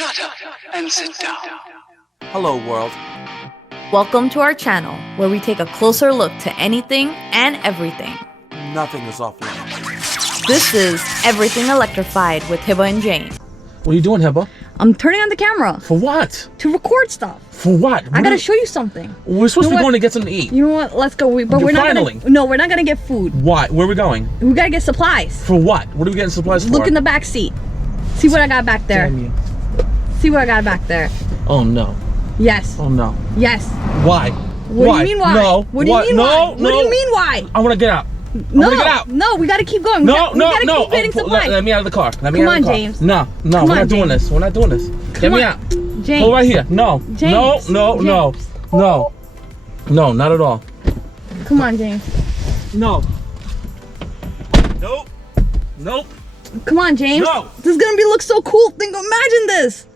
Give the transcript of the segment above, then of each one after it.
Shut up and sit down. Hello, world. Welcome to our channel, where we take a closer look to anything and everything. Nothing is off limits. This is Everything Electrified with Hiba and Jane. What are you doing, Hiba? I'm turning on the camera. For what? To record stuff. For what? I gotta show you something. We're supposed to be going to get something to eat. You know what? Let's go. But we're not finally. gonna. No, we're not gonna get food. Why? Where are we going? We gotta get supplies. For what? What are we getting supplies for? Look in the back seat. See what I got back there. Damn you. See what I got back there. Oh no. Yes. Oh no. Yes. Why? What do you mean why? No. What do you mean why? No. What do you mean why? I want to get out. No. I want to get out. No, we gotta keep going. No. We gotta keep getting supplies. Let me out of the car. Let me Come out of the car. on, James. No, we're not doing this. We're not doing this. Get me out. James. Pull right here. No. James. No, not at all. Come on, James. No. Nope. Come on, James. No. This is gonna look so cool. Imagine this.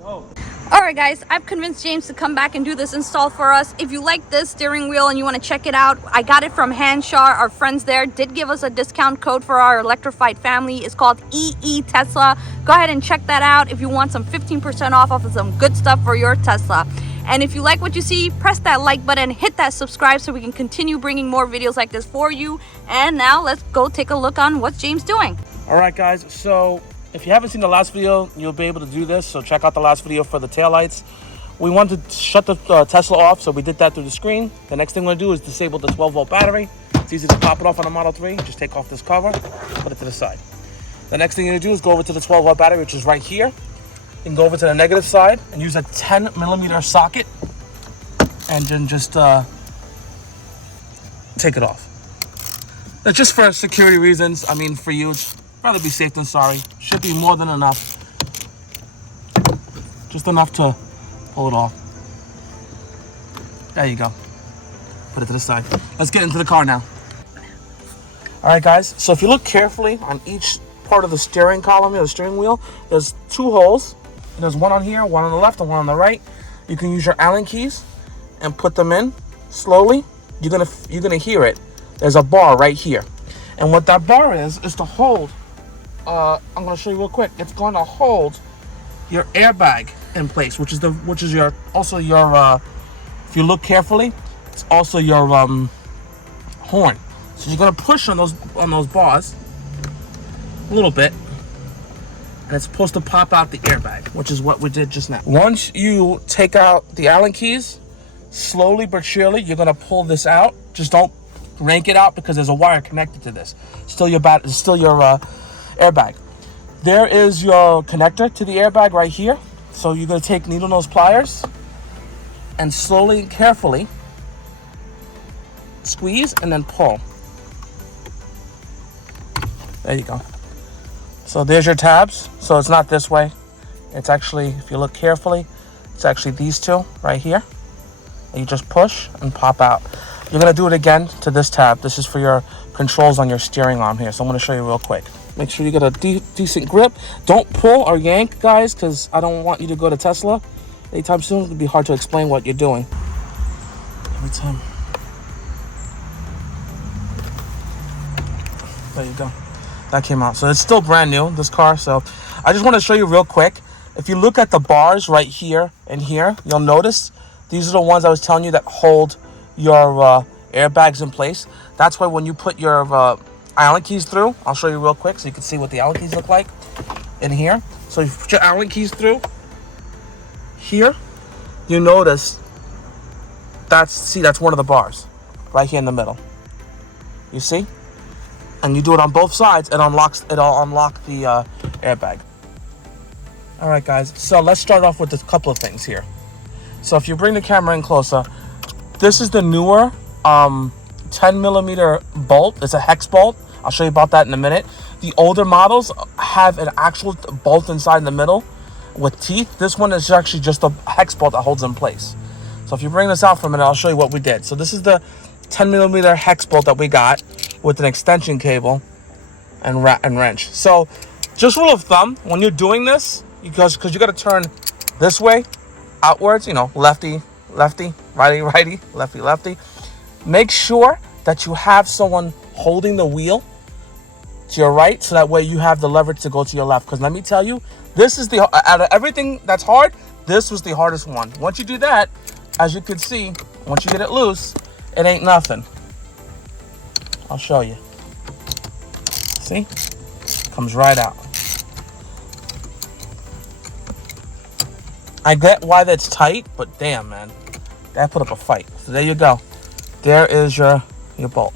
No. Alright guys, I've convinced James to come back and do this install for us. If you like this steering wheel and you want to check it out, I got it from Hansshow. Our friends there did give us a discount code for our electrified family. It's called EE Tesla. Go ahead and check that out if you want some 15% off of some good stuff for your Tesla. And if you like what you see, press that like button, hit that subscribe so we can continue bringing more videos like this for you. And now let's go take a look on what James doing. Alright guys, so if you haven't seen the last video, you'll be able to do this. So check out the last video for the taillights. We wanted to shut the Tesla off, so we did that through the screen. The next thing we're going to do is disable the 12-volt battery. It's easy to pop it off on a Model 3. Just take off this cover, put it to the side. The next thing you're going to do is go over to the 12-volt battery, which is right here. You can go over to the negative side and use a 10mm socket and then just take it off. That's just for security reasons. I mean, for you, it's rather be safe than sorry. Should be more than enough. Just enough to pull it off. There you go. Put it to the side. Let's get into the car now. All right, guys. So if you look carefully on each part of the steering column here, the steering wheel, there's two holes. There's one on here, one on the left, and one on the right. You can use your Allen keys and put them in slowly. You're gonna hear it. There's a bar right here, and what that bar is to hold. I'm gonna show you real quick. It's going to hold your airbag in place, which is your if you look carefully, it's also your horn. So you're gonna push on those bars a little bit, and it's supposed to pop out the airbag, which is what we did just now. Once you take out the Allen keys, slowly but surely, you're gonna pull this out. Just don't rank it out because there's a wire connected to this. Still your airbag. There is your connector to the airbag right here. So you're going to take needle nose pliers and slowly and carefully squeeze and then pull. There you go. So there's your tabs. So it's not this way. It's actually, if you look carefully, it's actually these two right here. And you just push and pop out. You're going to do it again to this tab. This is for your controls on your steering arm here. So I'm going to show you real quick. Make sure you get a decent grip. Don't pull or yank, guys, because I don't want you to go to Tesla anytime soon. It'll be hard to explain what you're doing. Every time. There you go. That came out. So it's still brand new, this car. So I just want to show you real quick. If you look at the bars right here and here, you'll notice these are the ones I was telling you that hold your airbags in place. That's why when you put your Allen keys through, I'll show you real quick so you can see what the Allen keys look like in here. So you put your Allen keys through here, you notice that's one of the bars right here in the middle. You see? And you do it on both sides, it'll unlock the airbag. All right, guys. So let's start off with a couple of things here. So if you bring the camera in closer, this is the newer 10mm bolt. It's a hex bolt. I'll show you about that in a minute. The older models have an actual bolt inside in the middle with teeth. This one is actually just a hex bolt that holds in place. So if you bring this out for a minute, I'll show you what we did. So this is the 10mm hex bolt that we got with an extension cable and wrench. So just rule of thumb, when you're doing this, because you got to turn this way outwards, lefty, righty, lefty. Make sure that you have someone holding the wheel to your right, so that way you have the leverage to go to your left. Because let me tell you, This is the, out of everything that's hard, this was the hardest one. Once you do that, as you can see, once you get it loose, it ain't nothing. I'll show you. See? Comes right out. I get why that's tight, but damn, man. That put up a fight. So there you go. There is your bolt.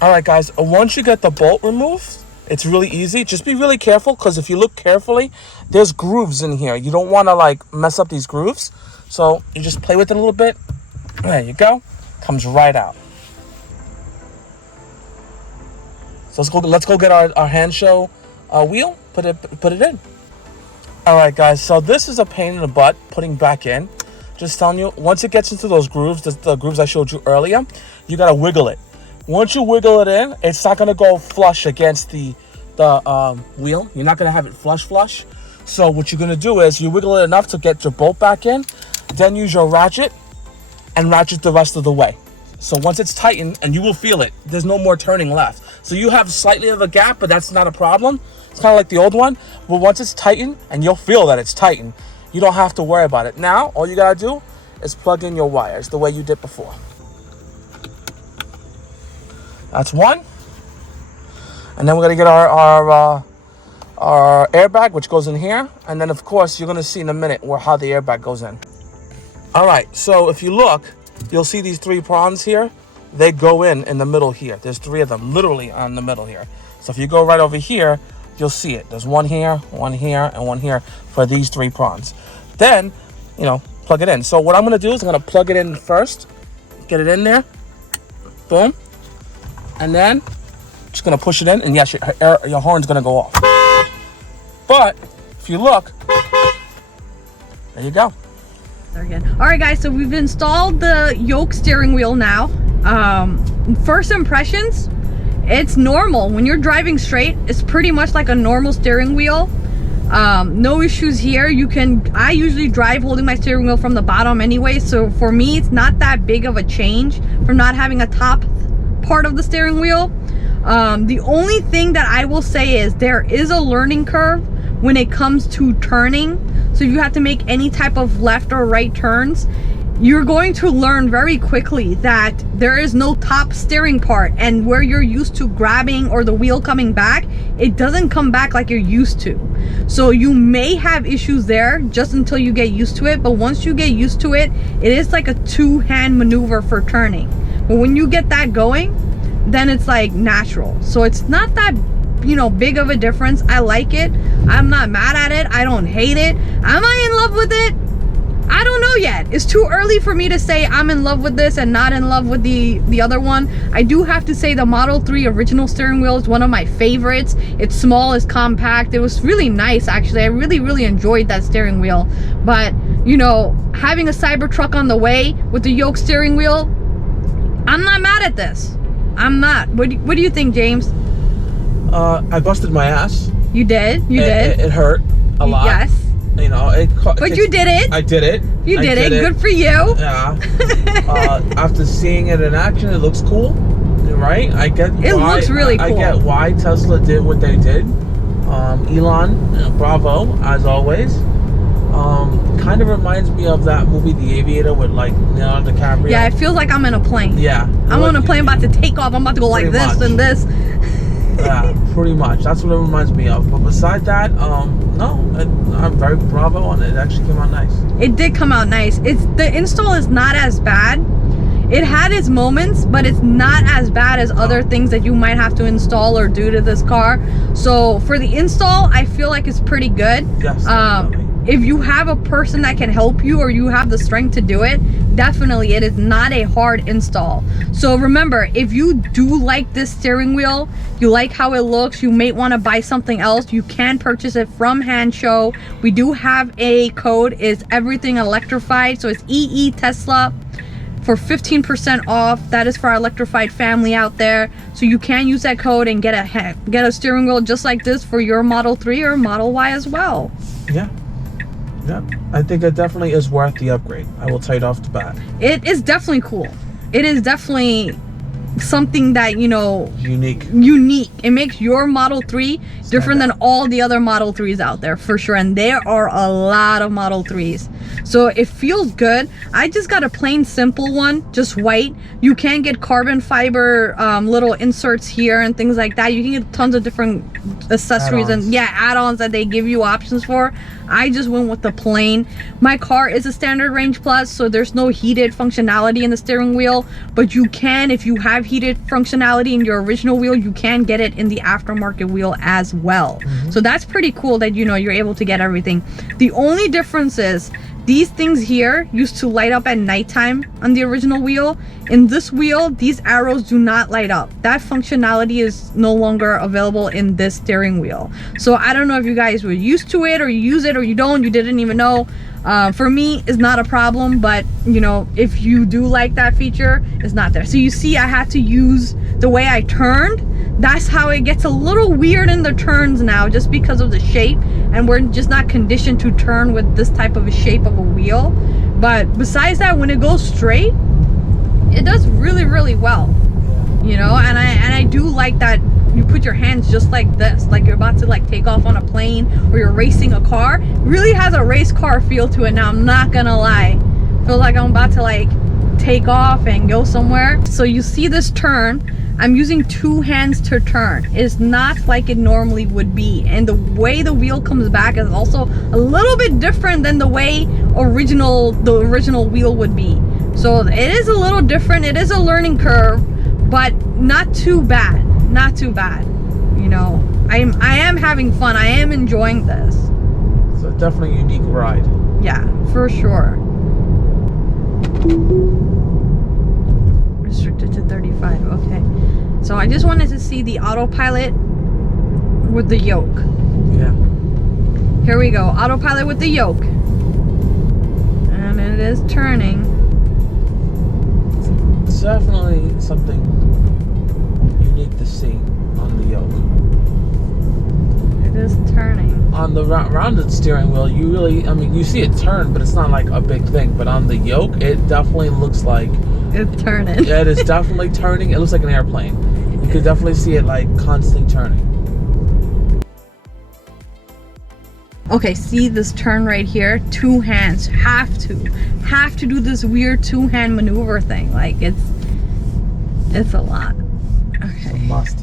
All right, guys. Once you get the bolt removed, it's really easy. Just be really careful, because if you look carefully, there's grooves in here. You don't want to like mess up these grooves. So you just play with it a little bit. There you go. Comes right out. So let's go get our Hansshow wheel. Put it in. All right, guys. So this is a pain in the butt putting back in. Just telling you, once it gets into those grooves, the grooves I showed you earlier, you gotta wiggle it. Once you wiggle it in, it's not gonna go flush against the wheel. You're not gonna have it flush. So what you're gonna do is you wiggle it enough to get your bolt back in, then use your ratchet and ratchet the rest of the way. So once it's tightened, and you will feel it, there's no more turning left. So you have slightly of a gap, but that's not a problem. It's kind of like the old one. But once it's tightened, and you'll feel that it's tightened, you don't have to worry about it. Now, all you gotta do is plug in your wires the way you did before. That's one. And then we're gonna get our airbag, which goes in here. And then of course, you're gonna see in a minute how the airbag goes in. All right, so if you look, you'll see these 3 prongs here. They go in the middle here. There's 3 of them literally on the middle here. So if you go right over here, you'll see it. There's one here, and one here for these 3 prongs. Then, plug it in. So what I'm gonna do is I'm gonna plug it in first, get it in there, boom. And then just gonna push it in, and yes, your horn's gonna go off. But if you look, there you go. All right, guys, so we've installed the Yoke steering wheel now. First impressions, it's normal. When you're driving straight, it's pretty much like a normal steering wheel. No issues here. I usually drive holding my steering wheel from the bottom anyway, so for me it's not that big of a change from not having a top part of the steering wheel. The only thing that I will say is there is a learning curve when it comes to turning. So if you have to make any type of left or right turns, you're going to learn very quickly that there is no top steering part, and where you're used to grabbing or the wheel coming back, it doesn't come back like you're used to. So you may have issues there just until you get used to it, but once you get used to it, it is like a 2-hand maneuver for turning. But when you get that going, then it's like natural. So it's not that big of a difference. I like it. I'm not mad at it. I don't hate it. Am I in love with it? I don't know yet. It's too early for me to say I'm in love with this and not in love with the other one. I do have to say the Model 3 original steering wheel is one of my favorites. It's small, it's compact. It was really nice, actually. I really enjoyed that steering wheel. But having a Cybertruck on the way with the Yoke steering wheel, I'm not mad at this. I'm not. What do you think, James? I busted my ass. You did? It hurt a lot. Yes. But you did it. I did it. You did it. Good for you. Yeah. After seeing it in action, it looks cool. Right? I get it why, looks really cool. I get why Tesla did what they did. Elon, bravo, as always. Kind of reminds me of that movie, The Aviator, with like Leonardo DiCaprio. Yeah, it feels like I'm in a plane. Yeah. I'm on a plane about to take off. I'm about to go like this and this. Yeah, pretty much. That's what it reminds me of. But beside that, no, I'm very bravo on it. It actually came out nice. It did come out nice. The install is not as bad. It had its moments, but it's not as bad as other things that you might have to install or do to this car. So for the install, I feel like it's pretty good. Yes, if you have a person that can help you or you have the strength to do it, definitely it is not a hard install. So remember, if you do like this steering wheel, you like how it looks, you may want to buy something else, you can purchase it from Hansshow. We do have a code, is everything electrified, so it's EE Tesla for 15% off. That is for our electrified family out there. So you can use that code and get a steering wheel just like this for your Model 3 or Model Y as well. Yeah. Yeah, I think it definitely is worth the upgrade. I will tell you off the bat. It is definitely cool. It is definitely something that, you know, unique. It makes your Model 3 different than all the other Model 3s out there, for sure. And there are a lot of Model 3s, so it feels good. I just got a plain simple one, just white. You can get carbon fiber little inserts here and things like that. You can get tons of different accessories and add-ons that they give you options for. I just went with the plain. My car is a standard range plus, so there's no heated functionality in the steering wheel, but you can, if you have heated functionality in your original wheel, you can get it in the aftermarket wheel as well. So that's pretty cool that, you know, you're able to get everything. The only difference is these things here used to light up at nighttime on the original wheel. In this wheel, these arrows do not light up. That functionality is no longer available in this steering wheel. So I don't know if you guys were used to it, or you use it, or you don't, you didn't even know. For me, it's not a problem, but you know, if you do like that feature, it's not there. So you see, I had to use the way I turned. That's how it gets a little weird in the turns now, just because of the shape, and we're just not conditioned to turn with this type of a shape of a wheel. But besides that, when it goes straight, it does really, really well, you know. And I do like that you put your hands just like this, like you're about to like take off on a plane, or you're racing a car. It really has a race car feel to it now, I'm not gonna lie. Feels like I'm about to like take off and go somewhere. So you see this turn, I'm using two hands to turn. It's not like it normally would be, and the way the wheel comes back is also a little bit different than the way the original wheel would be. So it is a little different. It is a learning curve, but not too bad. Not too bad. You know, I am having fun. I am enjoying this. So definitely a unique ride. Yeah, for sure. Restricted to 35. Okay. So I just wanted to see the autopilot with the yoke. Yeah. Here we go. Autopilot with the yoke. And it is turning. It's definitely something unique to see on the yoke. It is turning. On the rounded steering wheel, you really, I mean, you see it turn, but it's not like a big thing. But on the yoke, it definitely looks like it's turning. Yeah, it is definitely turning. It looks like an airplane. You could definitely see it like constantly turning. Okay, see this turn right here? Two hands. Have to do this weird two-hand maneuver thing. Like it's a lot. Okay. It's a must.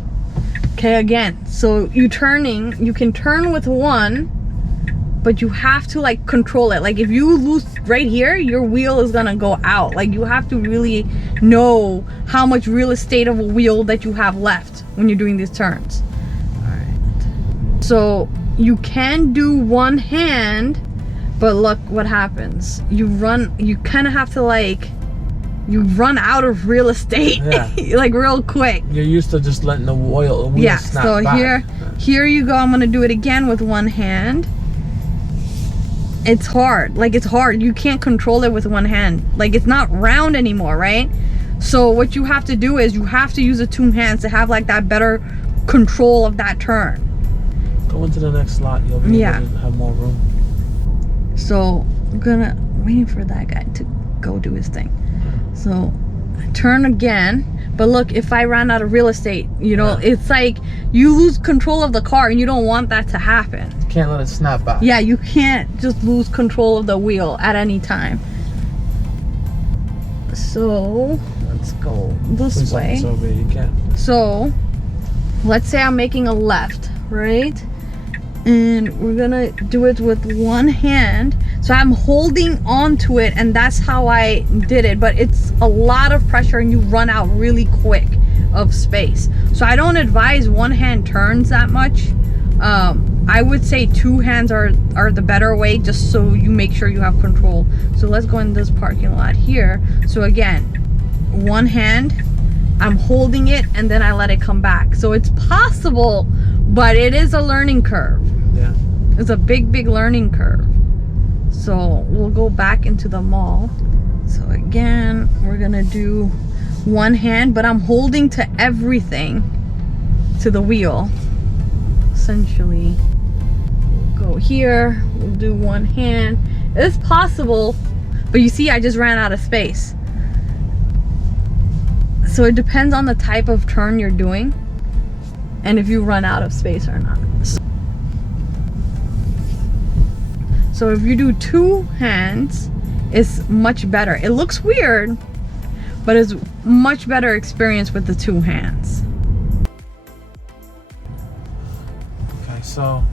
Okay, again, so you can turn with one, but you have to like control it. Like if you lose right here, your wheel is gonna go out. Like you have to really know how much real estate of a wheel that you have left when you're doing these turns. All right. So you can do one hand, but look what happens. You kind of have to like, you run out of real estate, like real quick. You're used to just letting the wheel snap so back. here you go. I'm gonna do it again with one hand. It's hard. Like it's hard. You can't control it with one hand. Like it's not round anymore, right? So what you have to do is you have to use the two hands to have like that better control of that turn. Go into the next slot. You'll be able to have more room. So I'm waiting for that guy to go do his thing. So turn again, but look, if I ran out of real estate, you know, it's like you lose control of the car, and you don't want that to happen. You can't let it snap back. Yeah, you can't just lose control of the wheel at any time. So let's go this way. So you can. So let's say I'm making a left, right? And we're gonna do it with one hand. So I'm holding onto it, and that's how I did it. But it's a lot of pressure, and you run out really quick of space. So I don't advise one hand turns that much. I would say two hands are the better way, just so you make sure you have control. So let's go in this parking lot here. So again, one hand, I'm holding it, and then I let it come back. So it's possible, but it is a learning curve. Yeah. It's a big learning curve. So we'll go back into the mall. So again, we're gonna do one hand, but I'm holding to everything, to the wheel. Essentially, we'll go here, we'll do one hand. It's possible, but you see, I just ran out of space. So it depends on the type of turn you're doing and if you run out of space or not. So if you do 2 hands, it's much better. It looks weird, but it's much better experience with the 2 hands. Okay, so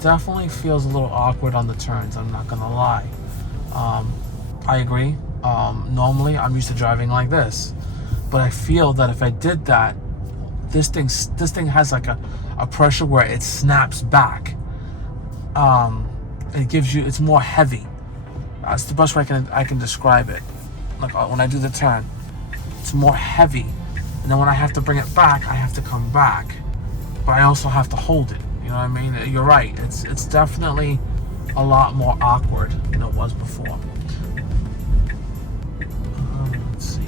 definitely feels a little awkward on the turns, I'm not gonna lie. I agree. Normally I'm used to driving like this, but I feel that if I did that, this thing has like a pressure where it snaps back. It gives you, it's more heavy. That's the best way I can describe it. Like when I do the turn, it's more heavy, and then when I have to bring it back, I have to come back, but I also have to hold it. You know what I mean? You're right. It's definitely a lot more awkward than it was before. Let's see.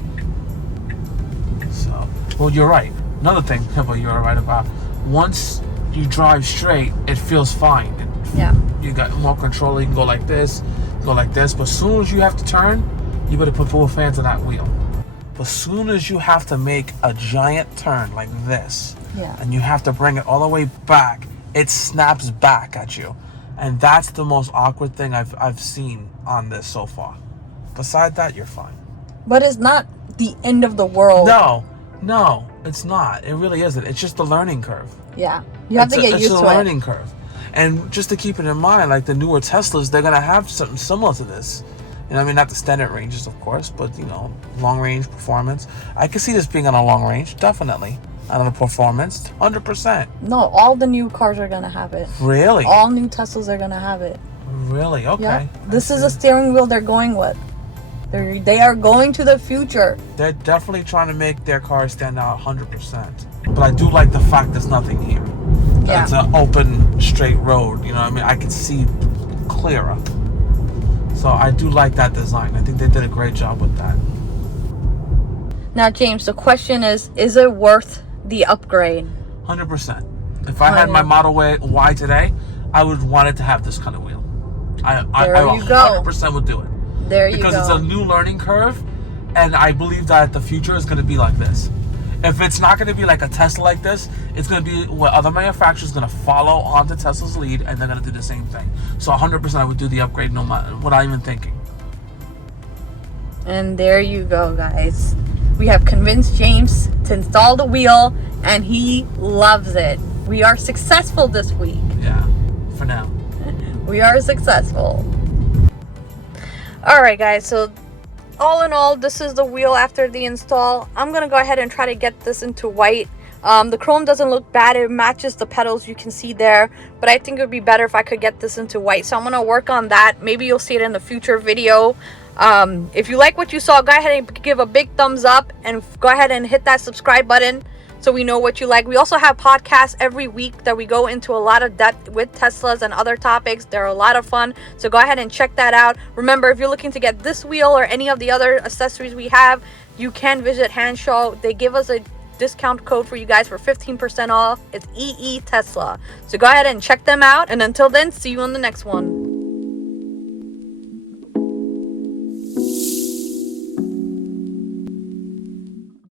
So, well, you're right. Another thing, Hibbo, you're right about. Once you drive straight, it feels fine. Yeah. You got more control. You can go like this, go like this. But as soon as you have to turn, you better put both hands on that wheel. But as soon as you have to make a giant turn like this, Yeah. and you have to bring it all the way back, it snaps back at you. And that's the most awkward thing I've seen on this so far. Beside that, you're fine. But it's not the end of the world. No, it's not. It really isn't. It's just the learning curve. Yeah. You have to get used to it. It's a learning curve. And just to keep it in mind, like the newer Teslas, they're going to have something similar to this. You know what I mean? Not the standard ranges, of course, but, you know, long range performance. I can see this being on a long range, definitely. On a performance, 100%. No, all the new cars are going to have it. Really? All new Teslas are going to have it. Really? Okay. Yeah. This is a steering wheel they're going with. They are going to the future. They're definitely trying to make their cars stand out 100%. But I do like the fact there's nothing here. Yeah. It's an open, straight road. You know what I mean? I can see clearer. So I do like that design. I think they did a great job with that. Now, James, the question is it worth the upgrade? 100%. If I had my Model Y today, I would want it to have this kind of wheel. I 100% would do it. There you go. Because it's a new learning curve, and I believe that the future is going to be like this. If it's not going to be like a Tesla like this, it's going to be what other manufacturers going to follow onto Tesla's lead, and they're going to do the same thing. So 100% I would do the upgrade no matter without even thinking. And there you go, guys. We have convinced James to install the wheel, and he loves it. We are successful this week. Yeah, for now. We are successful. Alright, guys, so all in all, this is the wheel after the install. I'm going to go ahead and try to get this into white. The chrome doesn't look bad. It matches the pedals, you can see there. But I think it would be better if I could get this into white. So I'm going to work on that. Maybe you'll see it in the future video. If you like what you saw, go ahead and give a big thumbs up. And go ahead and hit that subscribe button so we know what you like. We also have podcasts every week that we go into a lot of depth with Teslas and other topics. They're a lot of fun. So go ahead and check that out. Remember, if you're looking to get this wheel or any of the other accessories we have, you can visit Hansshow. They give us a discount code for you guys for 15% off. It's EE Tesla. So go ahead and check them out. And until then, see you on the next one.